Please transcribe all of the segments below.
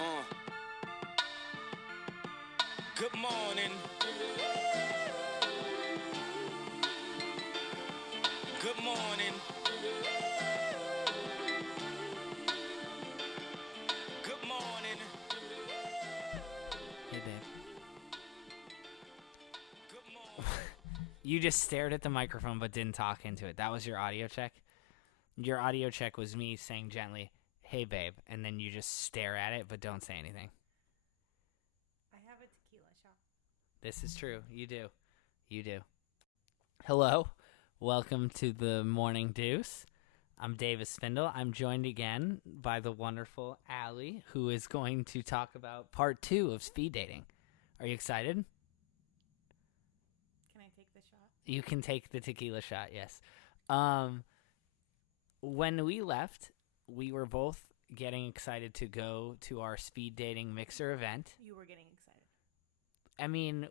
Good morning. Good morning. Good morning. Hey, babe. Good morning. You just stared at the microphone but didn't talk into it. That was your audio check? Your audio check was me saying gently, hey, babe, and then you just stare at it but don't say anything. I have a tequila shot. This is true. You do. You do. Hello. Welcome to the Morning Deuce. I'm Dave Spindle. I'm joined again by the wonderful Aly, who is going to talk about part 2 of speed dating. Are you excited? Can I take the shot? You can take the tequila shot, yes. When we left, we were both getting excited to go to our speed dating mixer event. You were getting excited. I mean,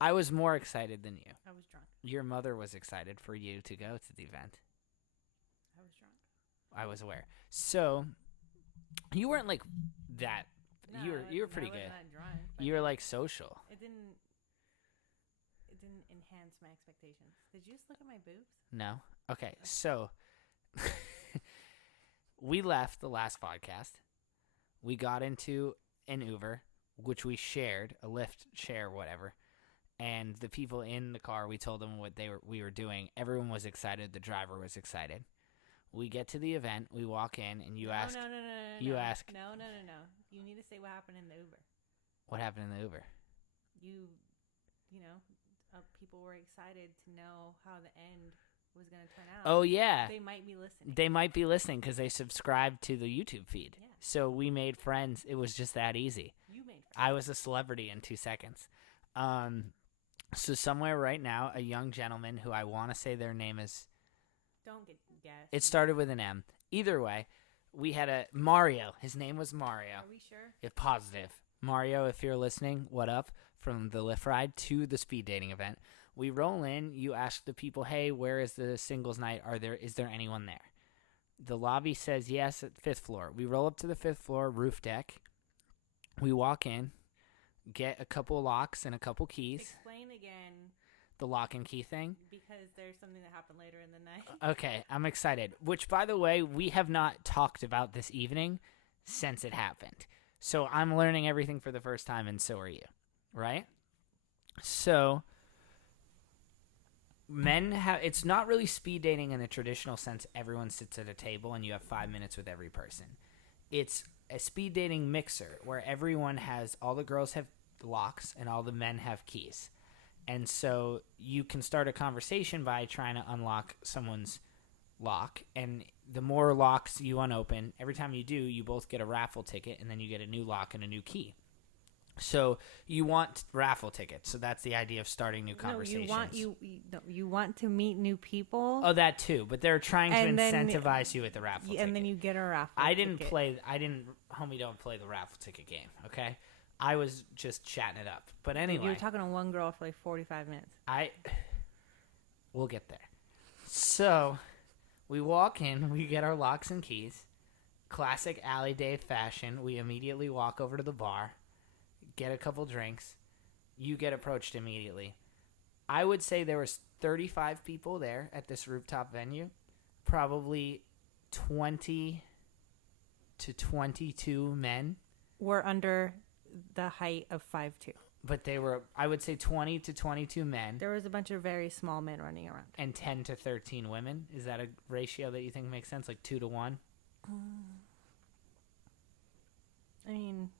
I was more excited than you. I was drunk. Your mother was excited for you to go to the event. I was drunk. I was aware. So, you weren't like that. No, you were pretty I was good. not drunk. But You were like social. It didn't enhance my expectations. Did you just look at my boobs? No? Okay, so we left the last podcast. We got into an Uber, which we shared, a Lyft share, whatever. And the people in the car, we told them what we were doing. Everyone was excited. The driver was excited. We get to the event. We walk in, and you ask. No. You ask. No. You need to say what happened in the Uber. What happened in the Uber? People were excited to know how the end was going to turn out. Oh, yeah. They might be listening. They might be listening because they subscribed to the YouTube feed. Yeah. So we made friends. It was just that easy. You made friends. I was a celebrity in 2 seconds. So somewhere right now, a young gentleman who I want to say their name is... Don't get guessed. It started with an M. Either way, we had a Mario. His name was Mario. Are we sure? If positive. Mario, if you're listening, what up? From the Lyft ride to the speed dating event. We roll in. You ask the people, hey, where is the singles night? Is there anyone there? The lobby says yes at 5th floor. We roll up to the 5th floor roof deck. We walk in, get a couple locks and a couple keys. Explain again. The lock and key thing. Because there's something that happened later in the night. Okay, I'm excited. Which, by the way, we have not talked about this evening since it happened. So I'm learning everything for the first time, and so are you. Right? So, it's not really speed dating in the traditional sense. Everyone sits at a table and you have 5 minutes with every person. It's a speed dating mixer where all the girls have locks and all the men have keys. And so you can start a conversation by trying to unlock someone's lock. And the more locks you unopen, every time you do, you both get a raffle ticket, and then you get a new lock and a new key. So you want raffle tickets. So that's the idea of starting new conversations. You want to meet new people. Oh, that too. But they're trying to incentivize you with the raffle ticket. And then you get a raffle ticket. ticket. Homie don't play the raffle ticket game, okay? I was just chatting it up. But anyway. You were talking to one girl for like 45 minutes. We'll get there. So we walk in. We get our locks and keys. Classic Aly Dave fashion. We immediately walk over to the bar. Get a couple drinks. You get approached immediately. I would say there was 35 people there at this rooftop venue. Probably 20 to 22 men. We're under the height of 5'2". But they were, I would say, 20 to 22 men. There was a bunch of very small men running around. And 10 to 13 women. Is that a ratio that you think makes sense? Like 2 to 1? I mean,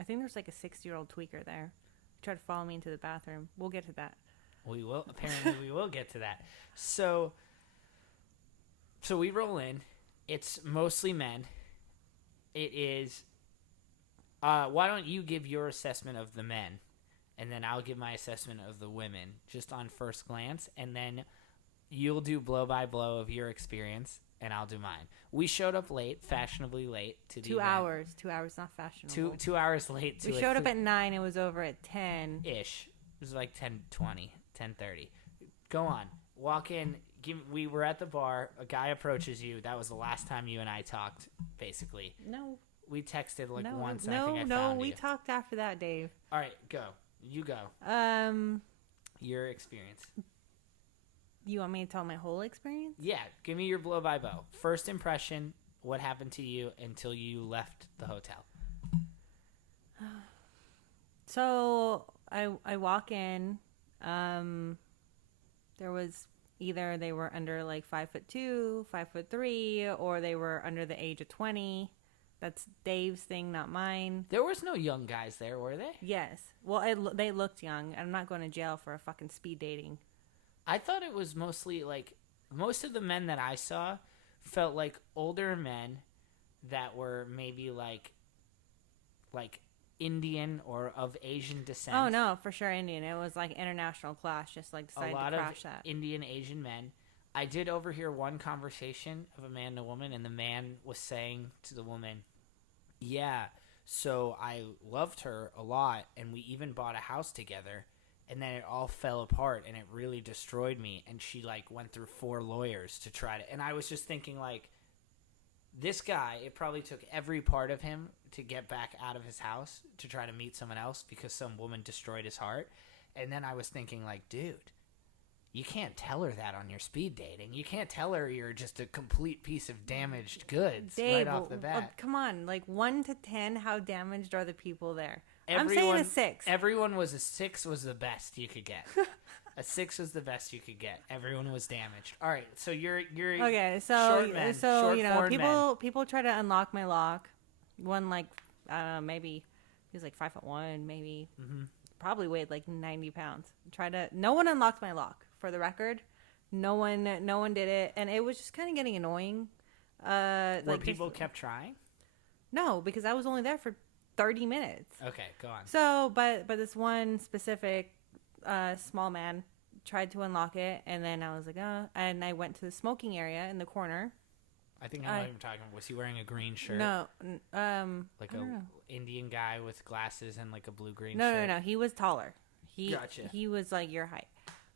I think there's like a 60-year-old tweaker there. He tried to follow me into the bathroom. We'll get to that. We will. Apparently, we will get to that. So we roll in. It's mostly men. It is. Why don't you give your assessment of the men, and then I'll give my assessment of the women, just on first glance, and then you'll do blow by blow of your experience, and I'll do mine. We showed up late, fashionably late to the 2 event. hours. 2 hours, not fashionable. 2 hours late. We showed up at 9. It was over at 10. Ish. It was like 10:20, 10:30. Go on. Walk in. We were at the bar. A guy approaches you. That was the last time you and I talked, basically. No. We texted like no, once. no, and I think I no. found We you. talked after that, Dave. All right, go. You go. Your experience. You want me to tell my whole experience? Yeah, give me your blow by blow. First impression. What happened to you until you left the hotel? So I walk in. There was either they were under like 5'2", 5'3", or they were under the age of 20. That's Dave's thing, not mine. There was no young guys there, were they? Yes. Well, they looked young. I'm not going to jail for a fucking speed dating. I thought it was mostly like most of the men that I saw felt like older men that were maybe like Indian or of Asian descent. Oh no, for sure Indian. It was like international class, just like decided A lot to of crash that. Indian Asian men. I did overhear one conversation of a man and a woman, and the man was saying to the woman, "Yeah, so I loved her a lot, and we even bought a house together, and then it all fell apart, and it really destroyed me. And she like went through 4 lawyers to try to." And I was just thinking, like, this guy, it probably took every part of him to get back out of his house to try to meet someone else because some woman destroyed his heart. And then I was thinking, like, dude, you can't tell her that on your speed dating. You can't tell her you're just a complete piece of damaged goods Dave, right off the bat. come on, like 1 to 10, how damaged are the people there? I'm saying a 6. Everyone was a 6 was the best you could get. A 6 was the best you could get. Everyone was damaged. All right, so you're okay. So short men, short you know, foreign men. people try to unlock my lock. One like maybe he was like 5'1", maybe probably weighed like 90 pounds. No one unlocked my lock. For the record, no one did it, and it was just kind of getting annoying. Where people kept trying. No, because I was only there for 30 minutes. Okay, go on. So, but this one specific small man tried to unlock it, and then I was like, and I went to the smoking area in the corner. I think I know what you're talking about. Was he wearing a green shirt? No, like a Indian guy with glasses and like a blue-green no, shirt? No, he was taller. Gotcha. He was like your height.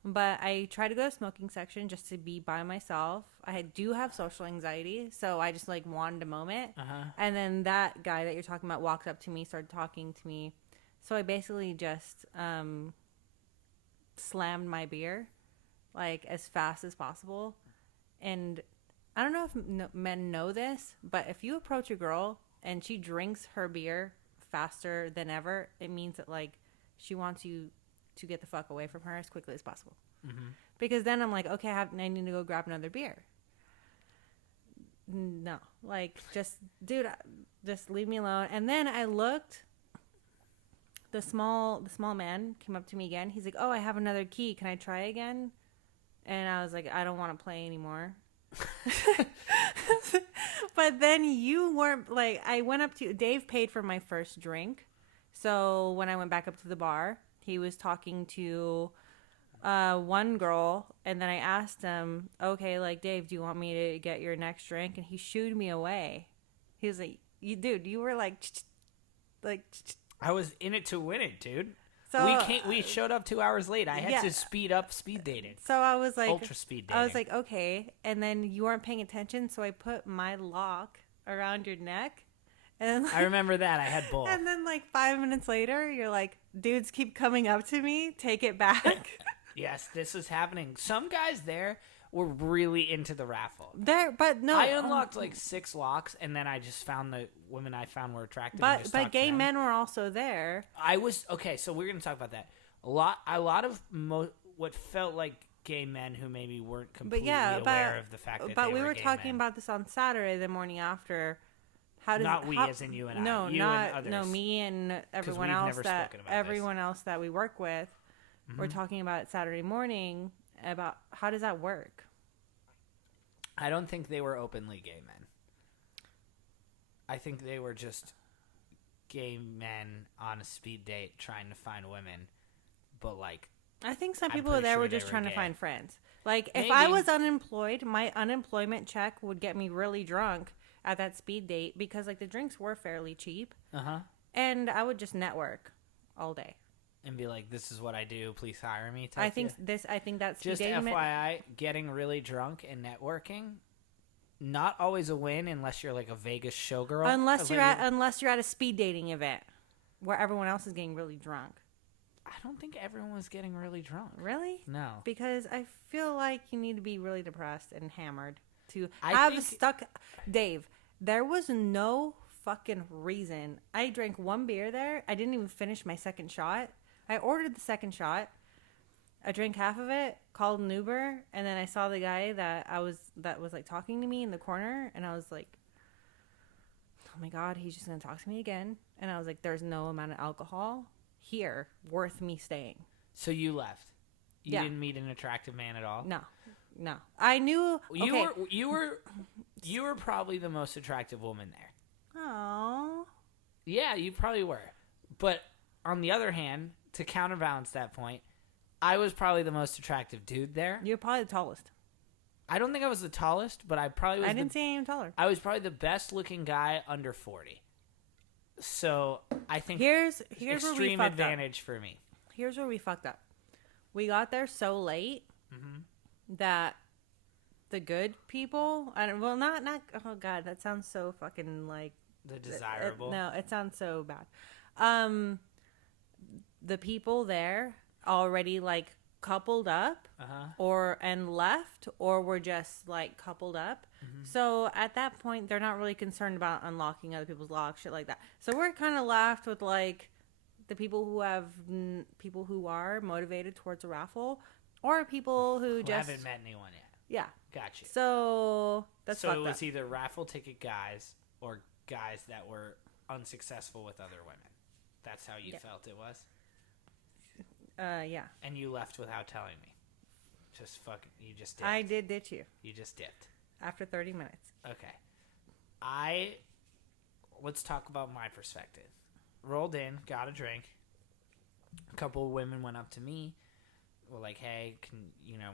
But I tried to go to smoking section just to be by myself. I do have social anxiety, so I just like wanted a moment. And then that guy that you're talking about walked up to me, started talking to me. So I basically just slammed my beer like as fast as possible. And I don't know if men know this, but if you approach a girl and she drinks her beer faster than ever, it means that like she wants you to get the fuck away from her as quickly as possible. Because then I'm like, okay, I need to go grab another beer. No, like just leave me alone. And then I looked. The small man came up to me again. He's like, "Oh, I have another key. Can I try again?" And I was like, "I don't want to play anymore." But then you weren't like. I went up to Dave. Paid for my first drink, so when I went back up to the bar, he was talking to one girl, and then I asked him, "Okay, like Dave, do you want me to get your next drink?" And he shooed me away. He was like, you were like." I was in it to win it, dude. So we showed up 2 hours late. I had to speed up speed dating. So I was like, ultra speed dating. I was like, okay. And then you weren't paying attention, so I put my lock around your neck. And then, I remember that. I had both. And then like 5 minutes later, you're like, dudes keep coming up to me. Take it back. Yes, this was happening. Some guys there were really into the raffle. But no, I unlocked like 6 locks, and then I just found the women I found were attractive. But gay men were also there. I was okay. So we're gonna talk about that. A lot of what felt like gay men who maybe weren't completely aware of the fact that. But they we were were gay talking men. about this on Saturday, the morning after. As in you and I. You and others. No, me and everyone else that we work with. We're talking about it Saturday morning about how does that work. I don't think they were openly gay men. I think they were just gay men on a speed date trying to find women, but like. I think some people there were just trying to find friends. Like Maybe. If I was unemployed, my unemployment check would get me really drunk at that speed date because like the drinks were fairly cheap. And I would just network all day. And be like, this is what I do. Please hire me. I think that's just FYI, getting really drunk and networking not always a win unless you're like a Vegas showgirl. Unless you're at a speed dating event where everyone else is getting really drunk. I don't think everyone was getting really drunk. Really? No. Because I feel like you need to be really depressed and hammered to Dave, there was no fucking reason. I drank one beer there. I didn't even finish my second shot. I ordered the second shot. I drank half of it, called an Uber, and then I saw the guy that was like talking to me in the corner, and I was like, oh my God, he's just gonna talk to me again. And I was like, there's no amount of alcohol here worth me staying. So you left. You Yeah. didn't meet an attractive man at all. No. I knew You were probably the most attractive woman there. Oh. Yeah, you probably were. But on the other hand, to counterbalance that point, I was probably the most attractive dude there. You're probably the tallest. I don't think I was the tallest, but I probably was. I didn't see anyone taller. I was probably the best looking guy under 40. So I think Here's where we extreme fucked advantage for me. up. Here's where we fucked up. We got there so late that the good people, not. Oh God, that sounds so fucking like The desirable. no, it sounds so bad. The people there already like coupled up, and left, or were just like coupled up. So at that point, they're not really concerned about unlocking other people's locks, shit like that. So we're kind of left with like the people who are motivated towards a raffle, or people who just haven't met anyone yet. Yeah. Gotcha. So that's so fucked it was up. either raffle ticket guys or guys that were unsuccessful with other women. That's how you felt it was? Yeah. And you left without telling me. Just fucking, you just dipped. I did ditch you You just dipped. after 30 minutes. Okay. Let's talk about my perspective. Rolled in, got a drink. A couple of women went up to me, were like, hey,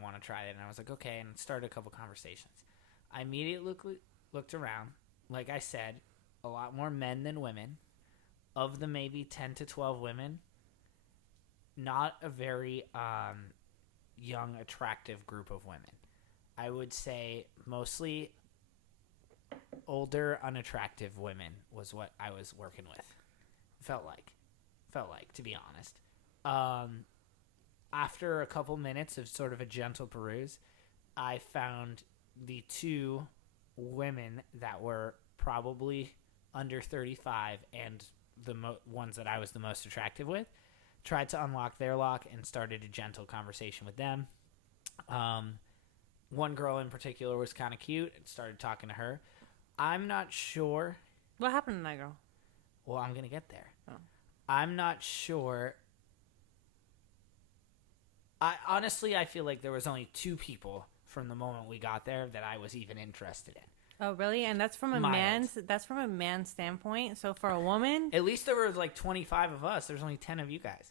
want to try it? And I was like, okay, and started a couple conversations. I immediately looked around. Like I said, a lot more men than women. Of the maybe 10 to 12 women, not a very young, attractive group of women. I would say mostly older, unattractive women was what I was working with. Felt like, to be honest. After a couple minutes of sort of a gentle peruse, I found the two women that were probably under 35 and the ones that I was the most attractive with. Tried to unlock their lock and started a gentle conversation with them. One girl in particular was kind of cute and started talking to her. I'm not sure. What happened to that girl? Well, I'm going to get there. Oh. I'm not sure. I feel like there was only two people from the moment we got there that I was even interested in. Oh, really? And that's from a man's standpoint. So for a woman, At least there were like 25 of us. There's only 10 of you guys.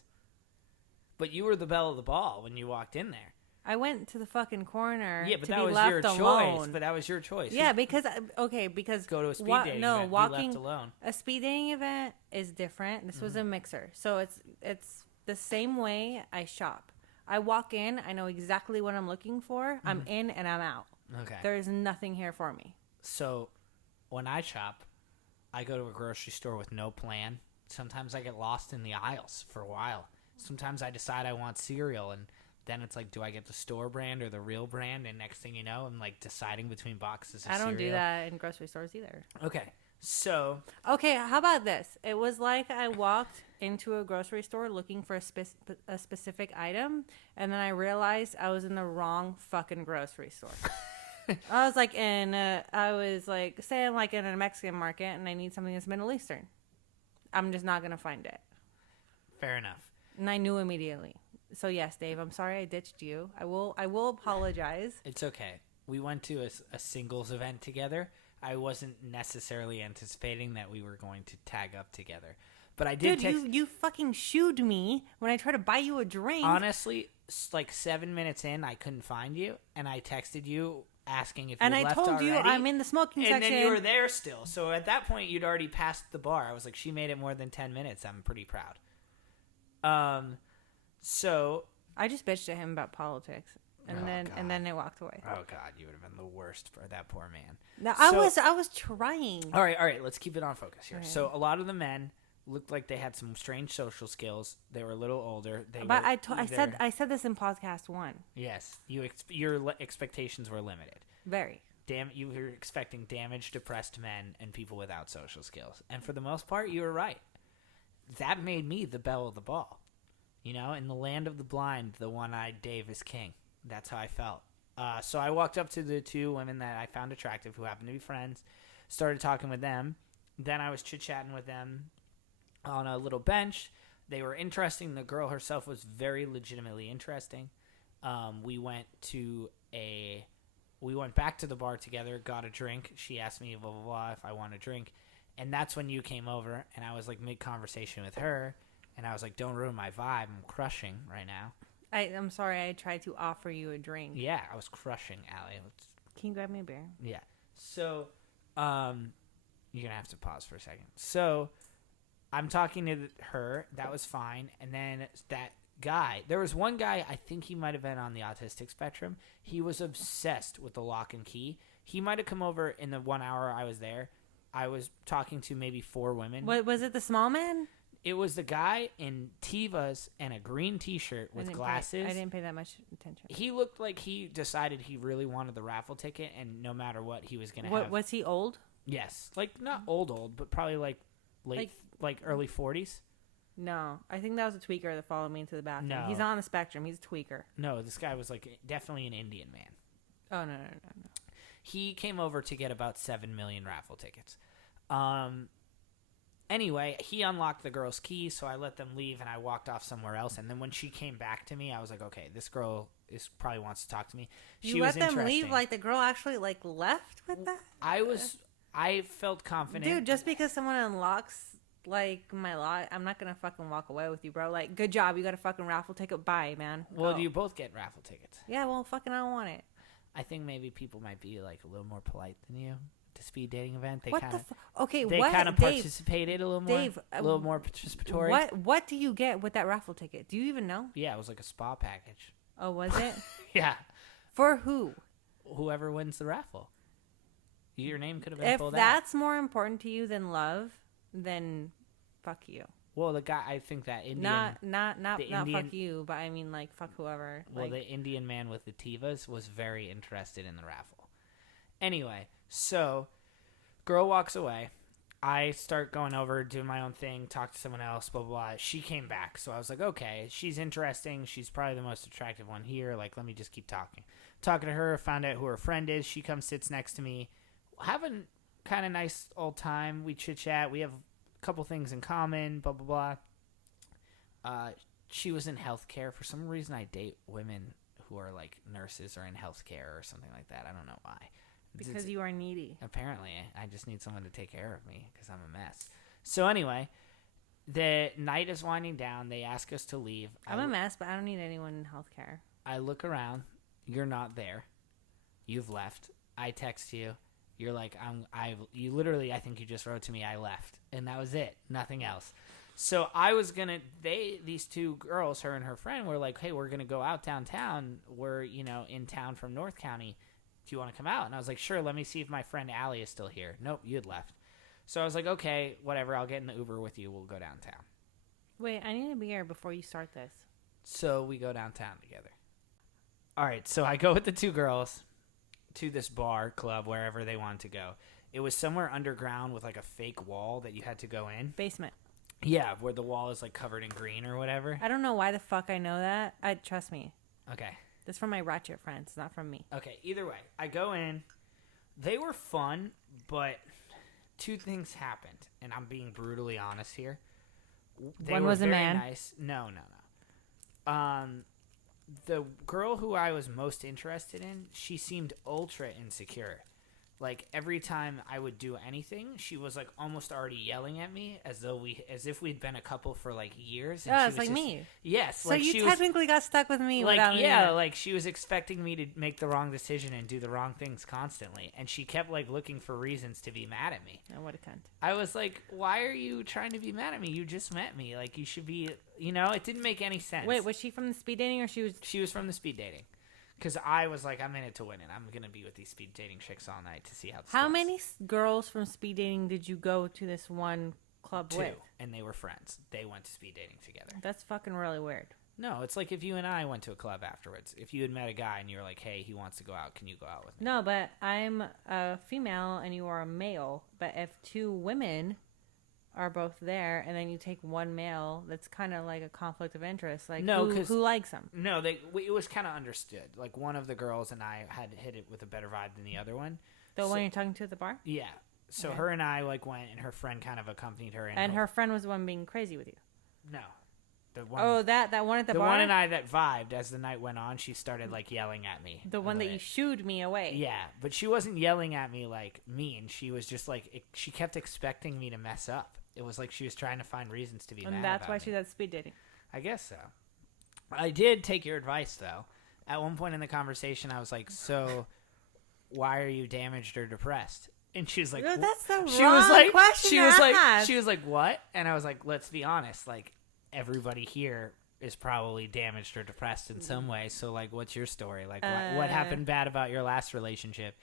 But you were the belle of the ball when you walked in there. I went to the fucking corner. Yeah, but to that be was left your alone. choice. But that was your choice. Yeah, because Go to a speed dating event, be left alone. A speed dating event is different. This was a mixer, so it's the same way I shop. I walk in, I know exactly what I'm looking for. I'm in and I'm out. Okay. There is nothing here for me. So, when I shop, I go to a grocery store with no plan. Sometimes I get lost in the aisles for a while. Sometimes I decide I want cereal, and then it's like, do I get the store brand or the real brand? And next thing you know, I'm like deciding between boxes of cereal. I don't do that in grocery stores either. Okay, so Okay, how about this? It was like I walked into a grocery store looking for a specific item, and then I realized I was in the wrong fucking grocery store. I was like say I'm like in a Mexican market, and I need something that's Middle Eastern. I'm just not gonna find it. fair enough. And I knew immediately. So yes, Dave, I'm sorry I ditched you. I will apologize. It's okay. We went to a singles event together. I wasn't necessarily anticipating that we were going to tag up together. But I did Dude, you fucking shooed me when I tried to buy you a drink. Honestly, like 7 minutes in, I couldn't find you, and I texted you asking if you and I left told already. you I'm in the smoking section. And then you were there still. So at that point, you'd already passed the bar. I was like, she made it more than 10 minutes. I'm pretty proud. So I just bitched at him about politics. and then it walked away. Oh God, you would have been the worst for that poor man. No, So- I was trying. All right. Let's keep it on focus here. Okay. So a lot of the men looked like they had some strange social skills. They were a little older. But I said this in podcast 1. Yes, your expectations were limited. Very. You were expecting damaged, depressed men and people without social skills, and for the most part, you were right. That made me the belle of the ball. You know, in the land of the blind, the one-eyed Dave is king. That's how I felt. So I walked up to the 2 women that I found attractive, who happened to be friends, started talking with them. Then I was chit-chatting with them on a little bench. They were interesting. The girl herself was very legitimately interesting. We went back to the bar together, got a drink. She asked me, blah, blah, blah, if I want a drink. And that's when you came over, and I was, like, mid-conversation with her. And I was like, don't ruin my vibe. I'm crushing right now. I'm sorry. I tried to offer you a drink. Yeah, I was crushing, Aly. Can you grab me a beer? Yeah. So, you're going to have to pause for a second. So, I'm talking to her. That was fine. And then that guy, there was one guy, I think he might have been on the autistic spectrum. He was obsessed with the lock and key. He might have come over in the 1 hour I was there. I was talking to maybe 4 women. What was it? The small man? It was the guy in Tevas and a green T-shirt with glasses. I didn't pay that much attention. He looked like he decided he really wanted the raffle ticket, and no matter what, he was going to have. Was he old? Yes. Like, not old, but probably like early 40s. No. I think that was a tweaker that followed me into the bathroom. No. He's on the spectrum. He's a tweaker. No, this guy was like definitely an Indian man. Oh, no. He came over to get about 7 million raffle tickets. Anyway, he unlocked the girl's key, so I let them leave, and I walked off somewhere else. And then when she came back to me, I was like, okay, this girl probably wants to talk to me. You let them leave? Like, the girl actually, like, left with that? I felt confident. Dude, just because someone unlocks, like, my lot, I'm not going to fucking walk away with you, bro. Like, good job. You got a fucking raffle ticket. Bye, man. Well, Go. you both get raffle tickets. Yeah, well, fucking I don't want it. I think maybe people might be, like, a little more polite than you. To speed dating event, they what kind of okay. They what kind of participated a little more. Dave, a little more participatory. What do you get with that raffle ticket? Do you even know? Yeah, it was like a spa package. Oh, was it? Yeah. For who? Whoever wins the raffle. Your name could have been pulled out. If that's more important to you than love, then fuck you. Well, the guy, I think that Indian. Not Indian, fuck you, but I mean like fuck whoever. Well, like, the Indian man with the Tevas was very interested in the raffle. Anyway, so girl walks away. I start going over, doing my own thing, talk to someone else, blah, blah, blah. She came back. So I was like, okay, she's interesting. She's probably the most attractive one here. Like, let me just keep talking. Talking to her, found out who her friend is. She comes, sits next to me. Having kind of nice old time. We chit-chat. We have a couple things in common, blah, blah, blah. She was in healthcare. For some reason, I date women who are, like, nurses or in healthcare or something like that. I don't know why. Because you are needy. Apparently. I just need someone to take care of me because I'm a mess. So anyway, the night is winding down. They ask us to leave. I'm a mess, but I don't need anyone in healthcare. I look around. You're not there. You've left. I text you. You're like, you literally, I think you just wrote to me, I left. And that was it. Nothing else. So I was going to, these 2 girls, her and her friend, were like, hey, we're going to go out downtown. We're, in town from North County. Do you want to come out? And I was like, sure, let me see if my friend Aly is still here. Nope, you had left. So I was like, okay, whatever, I'll get in the Uber with you. We'll go downtown. Wait, I need a beer before you start this. So we go downtown together. All right, so I go with the 2 girls to this bar, club, wherever they wanted to go. It was somewhere underground with like a fake wall that you had to go in. Basement. Yeah, where the wall is like covered in green or whatever. I don't know why the fuck I know that. Trust me. Okay. That's from my ratchet friends. It's not from me. Okay, either way. I go in. They were fun, but 2 things happened. And I'm being brutally honest here. One was a man. Nice. No. The girl who I was most interested in, she seemed ultra insecure. Like every time I would do anything, she was like almost already yelling at me as if we'd been a couple for like years. And oh, she it's was like just, me. Yes. So like you technically got stuck with me. Like, without yeah, me. like she was expecting me to make the wrong decision and do the wrong things constantly. And she kept like looking for reasons to be mad at me. Oh, what a cunt. I was like, why are you trying to be mad at me? You just met me. Like you should be, it didn't make any sense. Wait, was she from the speed dating or she was? She was from the speed dating. Because I was like, I'm in it to win it. I'm going to be with these speed dating chicks all night to see how this How goes. many girls from speed dating did you go to this one club 2, with? and they were friends. They went to speed dating together. That's fucking really weird. No, it's like if you and I went to a club afterwards. If you had met a guy and you were like, hey, he wants to go out, can you go out with me? No, but I'm a female and you are a male. But if 2 women are both there and then you take one male, that's kind of like a conflict of interest. Like, No, 'cause- who likes them? No, it was kind of understood. Like, one of the girls and I had hit it with a better vibe than the other one. The So- one you're talking to at the bar? Yeah. So Okay. her and I, like, went, and her friend kind of accompanied her. And her friend was the one being crazy with you. No. The one, Oh, that one at the bar? one and I that vibed as the night went on, she started, like, yelling at me. The one that you shooed me away. Yeah, but she wasn't yelling at me, like, mean. She was just, like, she kept expecting me to mess up. It was like she was trying to find reasons to be mad And that's about why me. she's at speed dating. I guess so. I did take your advice, though. At one point in the conversation, I was like, so why are you damaged or depressed? And she was like, No, that's the she wrong was like, question she to was like, ask. she was like, what? And I was like, let's be honest. Like, everybody here is probably damaged or depressed in some way. So, like, what's your story? Like, what happened bad about your last relationship?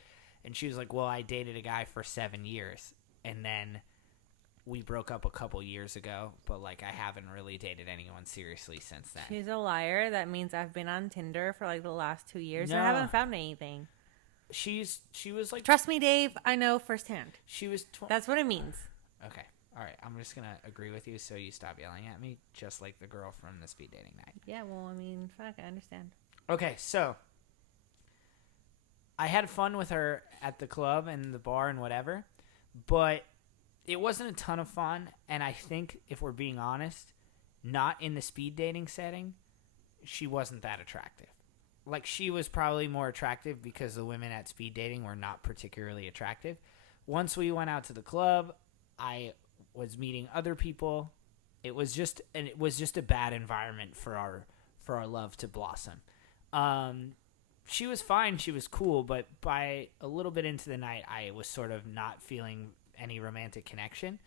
And she was like, well, I dated a guy for 7 years. And then we broke up a couple years ago. But, like, I haven't really dated anyone seriously since then. She's a liar. That means I've been on Tinder for like the last 2 years and No. I haven't found anything. She was like, Trust me, Dave. I know firsthand. she was That's what it means. Okay. All right. I'm just going to agree with you so you stop yelling at me, just like the girl from the speed dating night. Yeah, well, I mean, fuck, I understand. Okay. So I had fun with her at the club and the bar and whatever, but it wasn't a ton of fun. And I think if we're being honest, not in the speed dating setting, she wasn't that attractive. Like, she was probably more attractive because the women at speed dating were not particularly attractive. Once we went out to the club, I was meeting other people. It was just a bad environment for our love to blossom. She was fine, she was cool, but by a little bit into the night, I was sort of not feeling any romantic connection.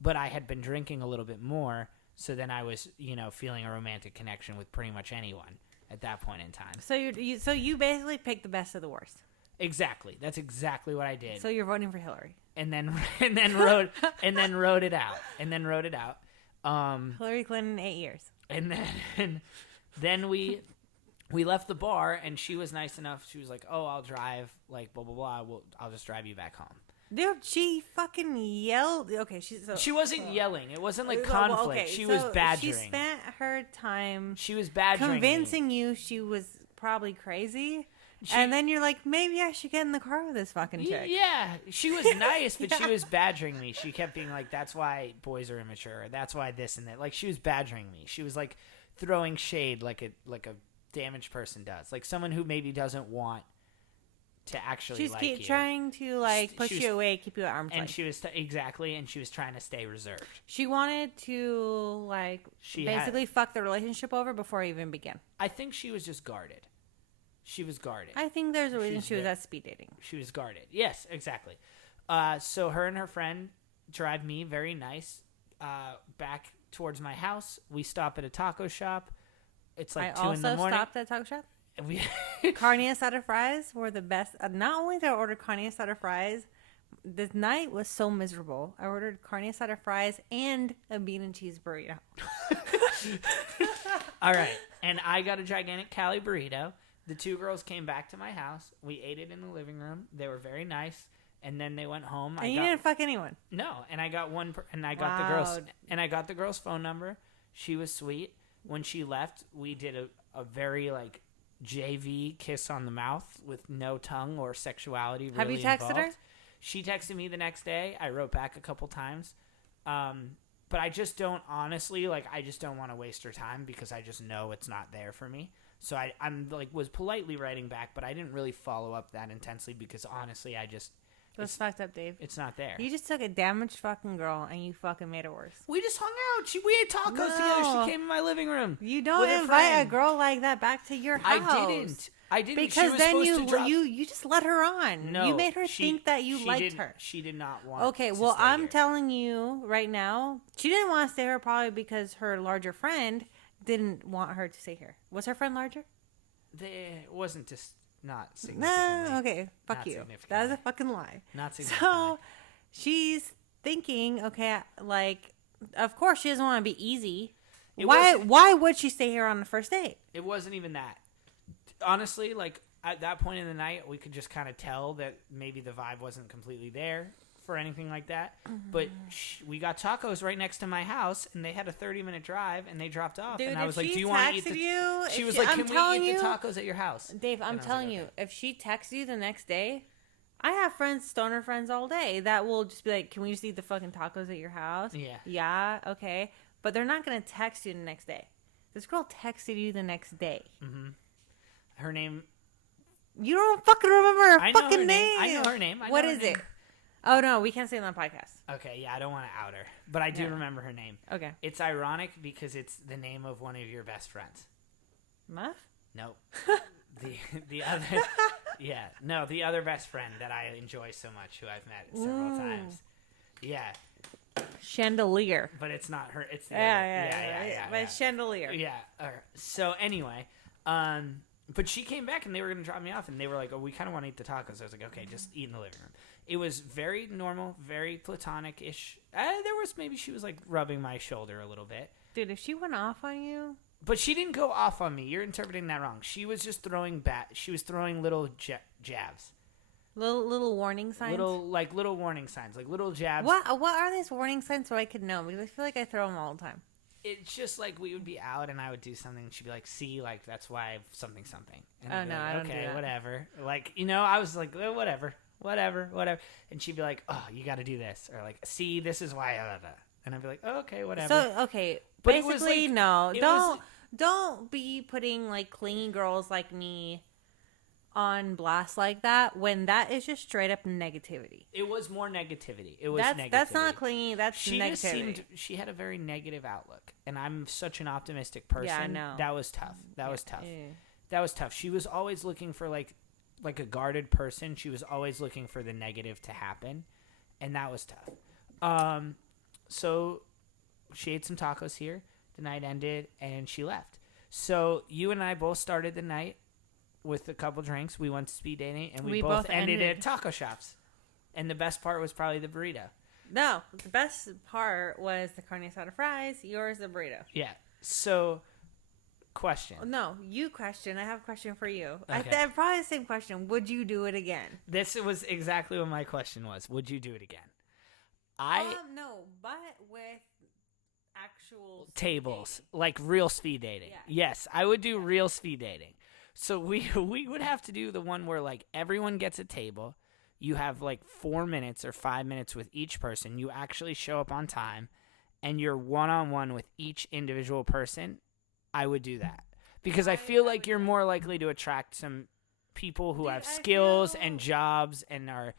But I had been drinking a little bit more, so then I was, feeling a romantic connection with pretty much anyone at that point in time. So you basically picked the best of the worst. Exactly. That's exactly what I did. So you're voting for Hillary. And then wrote it out. Hillary Clinton, 8 years. And then we left the bar, and she was nice enough. She was like, "Oh, I'll drive. Like, blah blah blah. I'll just drive you back home." Dude, she fucking yelled. Okay, She wasn't yelling. It wasn't like Well, conflict. okay, She so was badgering. She spent her time She was badgering me. convincing you she was probably crazy. And then you're like, maybe I should get in the car with this fucking chick. Yeah, she was nice, but she was badgering me. She kept being like, "That's why boys are immature. That's why this and that." Like, she was badgering me. She was like throwing shade like a damaged person does, like someone who maybe doesn't want to actually She's like you. trying to like push you away, keep you at arm's And length. she was exactly, and she was trying to stay reserved. She wanted to like basically fuck the relationship over before it even began. I think she was just guarded. She was guarded. I think there's a reason She's she was there. at speed dating. She was guarded. Yes, exactly. So her and her friend drive me, very nice, back towards my house. We stop at a taco shop. It's like I 2 in the also morning. stopped at Taco Shop. We Carne asada fries were the best. Not only did I order carne asada fries, this night was so miserable. I ordered carne asada fries and a bean and cheese burrito. All right, and I got a gigantic Cali burrito. The 2 girls came back to my house. We ate it in the living room. They were very nice, and then they went home. And you didn't fuck anyone. No, and I got I got the girl's phone number. She was sweet. When she left, we did a very like JV kiss on the mouth with no tongue or sexuality. Really Have you texted involved. her? She texted me the next day. I wrote back a couple times. But I just don't honestly I just don't want to waste her time because I just know it's not there for me. So I'm like was politely writing back, but I didn't really follow up that intensely because honestly That's fucked up, Dave. it's not there. You just took a damaged fucking girl and you fucking made it worse. We just hung out. We ate tacos together. No. She came in my living room. You don't with her invite a friend. girl like that back to your house. I didn't. Because she was then supposed to drop... you just let her on. No, you made her think that you liked didn't. her. She did not want. Okay, to well, stay I'm here. telling you right now, she didn't want to stay here probably because her larger friend didn't want her to stay here. Was her friend larger? It wasn't just not significantly. No, okay, fuck Not you. significantly. That is a fucking lie. Not significantly. So she's thinking, okay, like, of course she doesn't want to be easy. Why would she stay here on the first date? It wasn't even that. Honestly, like, at that point in the night, we could just kind of tell that maybe the vibe wasn't completely there for anything like that. But we got tacos right next to my house, and they had a 30-minute drive, and they dropped off. Dude, and I if was like, she "Do you want to eat texted the?" you, She if was she- like, I'm "Can we telling eat you- the tacos at your house?" Dave, I'm And I was telling like, you, "Okay." if she texts you the next day, I have friends, stoner friends all day that will just be like, can we just eat the fucking tacos at your house? Yeah. Yeah, okay. But they're not going to text you the next day. This girl texted you the next day. Her name. You don't fucking remember her I know fucking her name. I know her name. I know What her is name. it? Oh, no, we can't say it on the podcast. Okay, yeah, I don't want to out her, but I do Yeah. remember her name. Okay. It's ironic because it's the name of one of your best friends. Muff? Nope. the other, yeah, no, the other best friend that I enjoy so much, who I've met several times. Yeah, Chandelier. but it's not her. It's the Yeah. But yeah. chandelier. Yeah. So anyway, but she came back and they were gonna drop me off, and they were like, "Oh, we kind of want to eat the tacos." I was like, "Okay, just eat in the living room." It was very normal, very platonic-ish. There was maybe she was like rubbing my shoulder a little bit. Dude, if she went off on you, But she didn't go off on me. You're interpreting that wrong. She was just throwing She was throwing little jabs, little warning signs. little warning signs, like little jabs. What are these warning signs so I could know? Because I feel like I throw them all the time. It's just like we would be out and I would do something. And she'd be like, "See, like that's why I've something." And Oh, I'd be no, like, I don't do okay, that. whatever. Like, I was like, whatever. And she'd be like, "Oh, you got to do this," or like, "See, this is why." And I'd be like, oh, "Okay, whatever." So okay, But it was basically, like- no, it was don't be putting like clingy girls like me on blast like that when that is just straight up negativity. It was more negativity. It was That's negativity. not clingy. That's She negativity. just seemed. She had a very negative outlook, and I'm such an optimistic person. Yeah, I know. That was tough. That was tough. Yeah. That was tough. She was always looking for like a guarded person. She was always looking for the negative to happen, and that was tough. So she ate some tacos here. The night ended, and she left. So you and I both started the night with a couple drinks. We went to speed dating, and we both ended at taco shops. And the best part was probably the burrito. No, the best part was the carne asada fries. Yours, the burrito. Yeah. So, question. No, you question. I have a question for you. Okay. I probably the same question. Would you do it again? This was exactly what my question was. Would you do it again? No, but with actual Tables, like real speed dating. Yeah. Yes, I would do real speed dating. So we would have to do the one where like everyone gets a table. You have like 4 minutes or 5 minutes with each person. You actually show up on time, and you're one-on-one with each individual person. I would do that because I feel like you're more likely to attract some people who Dude, have I skills feel- and jobs and are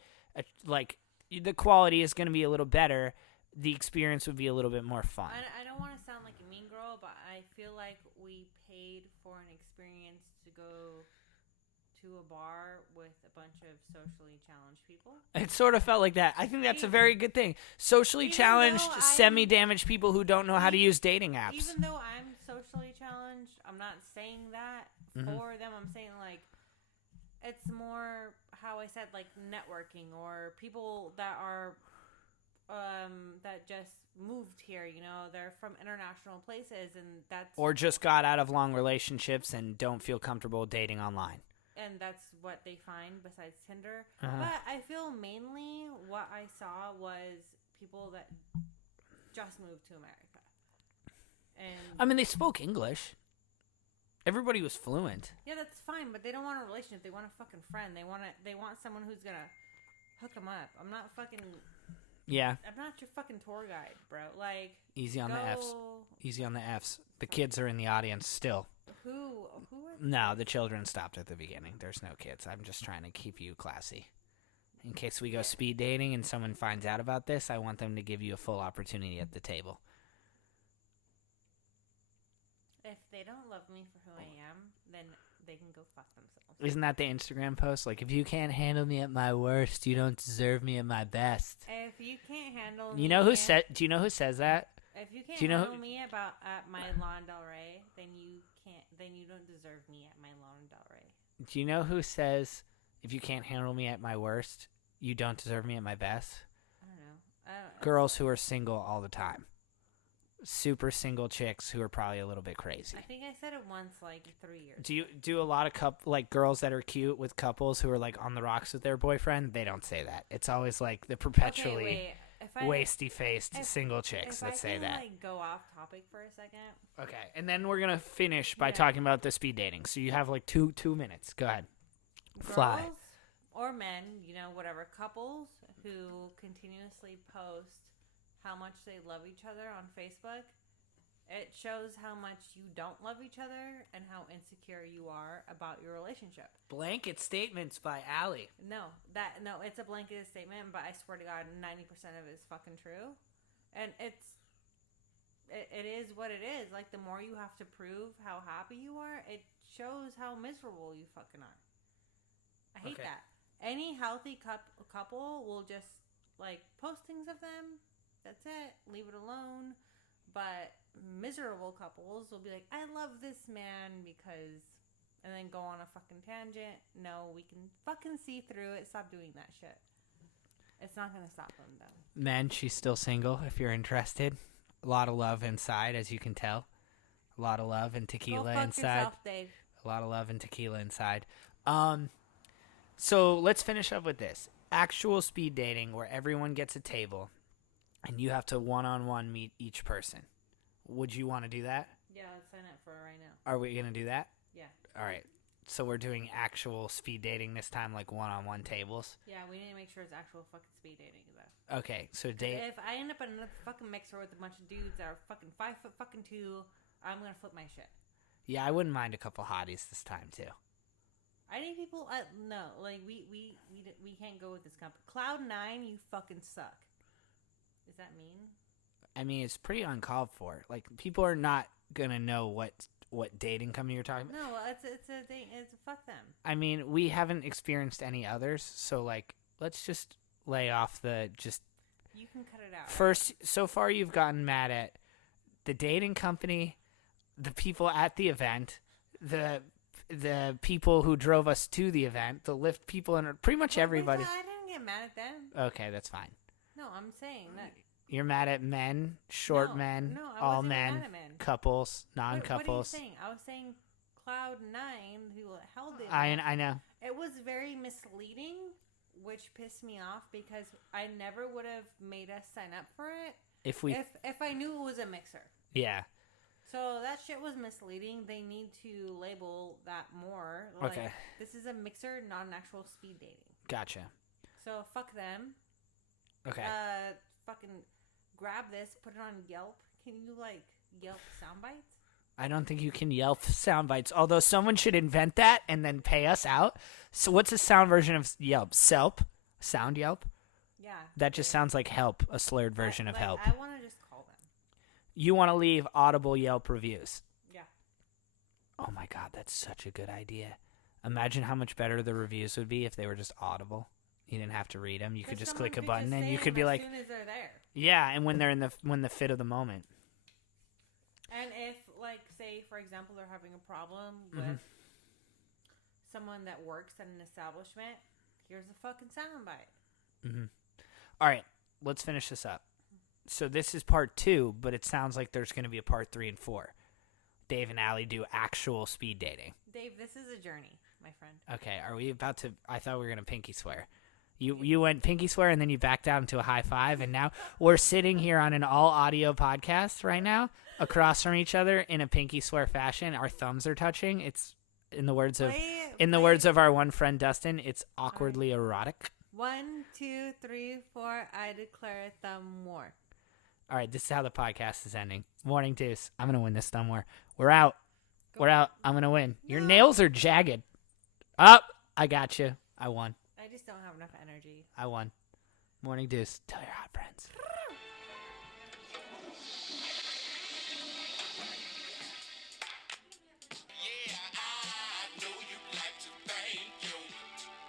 like the quality is going to be a little better. The experience would be a little bit more fun. I don't want to sound like a mean girl, but I feel like we paid for an experience to go to a bar with a bunch of socially challenged people. It sort of felt like that. I think that's a very good thing. Socially Even challenged, though I'm- semi-damaged people who don't know how to use dating apps. Even though I'm socially challenged, I'm not saying that for them. I'm saying like it's more how I said like networking or people that are that just moved here, they're from international places and that's Or just got out of long relationships and don't feel comfortable dating online. and that's what they find besides Tinder. Uh-huh. But I feel mainly what I saw was people that just moved to America. And I mean, they spoke English. Everybody was fluent. yeah, that's fine, but they don't want a relationship. They want a fucking friend. They want someone who's gonna hook them up. I'm not Yeah, your fucking tour guide, bro. Like easy on the Fs. go. Easy on the Fs. The kids are in the audience still. Who are No, the children stopped at the beginning. There's no kids. I'm just trying to keep you classy. In case we go speed dating and someone finds out about this, I want them to give you a full opportunity at the table. If they don't love me for who I am, then they can go fuck themselves. Isn't that the Instagram post? Like, if you can't handle me at my worst, you don't deserve me at my best. If you can't handle me, You know who said? Do you know who says that? If you can't Do you know handle me at my Lana Del Rey, then you can't. Then you don't deserve me at my Lana Del Rey. Do you know who says, if you can't handle me at my worst, you don't deserve me at my best? I don't know. Girls who are single all the time. Super single chicks who are probably a little bit crazy. I think I said it once, like 3 years. Do you do a lot of girls that are cute with couples who are like on the rocks with their boyfriend? They don't say that. It's always like the perpetually wasty faced single chicks that say that. Like go off topic for a second. Okay, and then we're gonna finish by talking about the speed dating. So you have like two minutes. Go ahead. Fly. Girls or men, whatever, couples who continuously post how much they love each other on Facebook, it shows how much you don't love each other and how insecure you are about your relationship. Blanket statements by Aly. No, it's a blanket statement, but I swear to God, 90% of it is fucking true. And it is what it is. Like, the more you have to prove how happy you are, it shows how miserable you fucking are. I hate that. Any healthy couple will just, like, post things of them. That's it. Leave it alone. But miserable couples will be like, I love this man because... And then go on a fucking tangent. No, we can fucking see through it. Stop doing that shit. It's not going to stop them, though. Men, she's still single if you're interested. A lot of love inside, as you can tell. A lot of love and tequila Go fuck inside. yourself, Dave. A lot of love and tequila inside. So let's finish up with this. Actual speed dating where everyone gets a table and you have to one-on-one meet each person. Would you want to do that? Yeah, let's sign up for it right now. Are we going to do that? Yeah. All right. So we're doing actual speed dating this time, like one-on-one tables? Yeah, we need to make sure it's actual fucking speed dating, though. Okay, so Dave... If I end up in another fucking mixer with a bunch of dudes that are fucking 5'2", I'm going to flip my shit. Yeah, I wouldn't mind a couple hotties this time, too. I need people... no, like, we can't go with this company. Cloud9, you fucking suck. Does that mean? I mean, it's pretty uncalled for. Like, people are not going to know what dating company you're talking about. No, it's a thing. It's fuck them. I mean, we haven't experienced any others, so, like, let's just lay off the just... You can cut it out. First, so far you've gotten mad at the dating company, the people at the event, the people who drove us to the event, the Lyft people, and pretty much everybody. I didn't get mad at them. Okay, that's fine. No, I'm saying that. You're mad at men, short men, no, I all wasn't men, mad at men. couples, What are you non-couples. saying? I was saying Cloud9, who held the event. I know. It was very misleading, which pissed me off because I never would have made us sign up for it if I knew it was a mixer. Yeah. So that shit was misleading. They need to label that more. Like, Okay. This is a mixer, not an actual speed dating. Gotcha. So fuck them. Okay. Fucking grab this, put it on Yelp. Can you, like, Yelp sound bites? I don't think you can Yelp sound bites, although someone should invent that and then pay us out. So what's the sound version of Yelp? Selp? Sound Yelp? Yeah. That just sounds like help, a slurred version of help. I want to just call them. You want to leave audible Yelp reviews. Yeah. Oh my God, that's such a good idea. Imagine how much better the reviews would be if they were just audible. You didn't have to read them. You could just click a button and you could be like, as soon as they're there. yeah, and when they're in the fit of the moment. And if, like, say, for example, they're having a problem with someone that works at an establishment, here's a fucking soundbite. Mm-hmm. All right, let's finish this up. So this is part 2, but it sounds like there's going to be a part 3 and 4. Dave and Aly do actual speed dating. Dave, this is a journey, my friend. Okay, are we about to... I thought we were going to pinky swear. You went pinky swear and then you backed down to a high five, and now we're sitting here on an all-audio podcast right now across from each other in a pinky swear fashion. Our thumbs are touching. It's, in the words of our one friend Dustin, it's awkwardly erotic. 1, 2, 3, 4, I declare thumb war. All right, this is how the podcast is ending. Morning Deuce. I'm going to win this thumb war. We're out. We're out. I'm going to win. Your nails are jagged. Up. I got you. I won. I just don't have enough energy. I won. Morning Deuce. Tell your hot friends. Yeah, I know you like to thank you.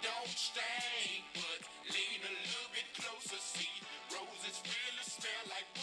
Don't stay, but lean a little bit closer. See, roses really smell like